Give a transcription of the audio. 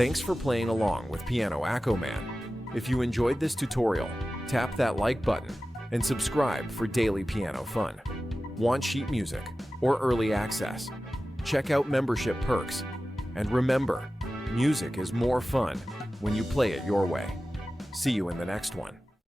Thanks for playing along with Piano AccoMan. If you enjoyed this tutorial, tap that like button and subscribe for daily piano fun. Want sheet music or early access? Check out membership perks. And remember, music is more fun when you play it your way. See you in the next one.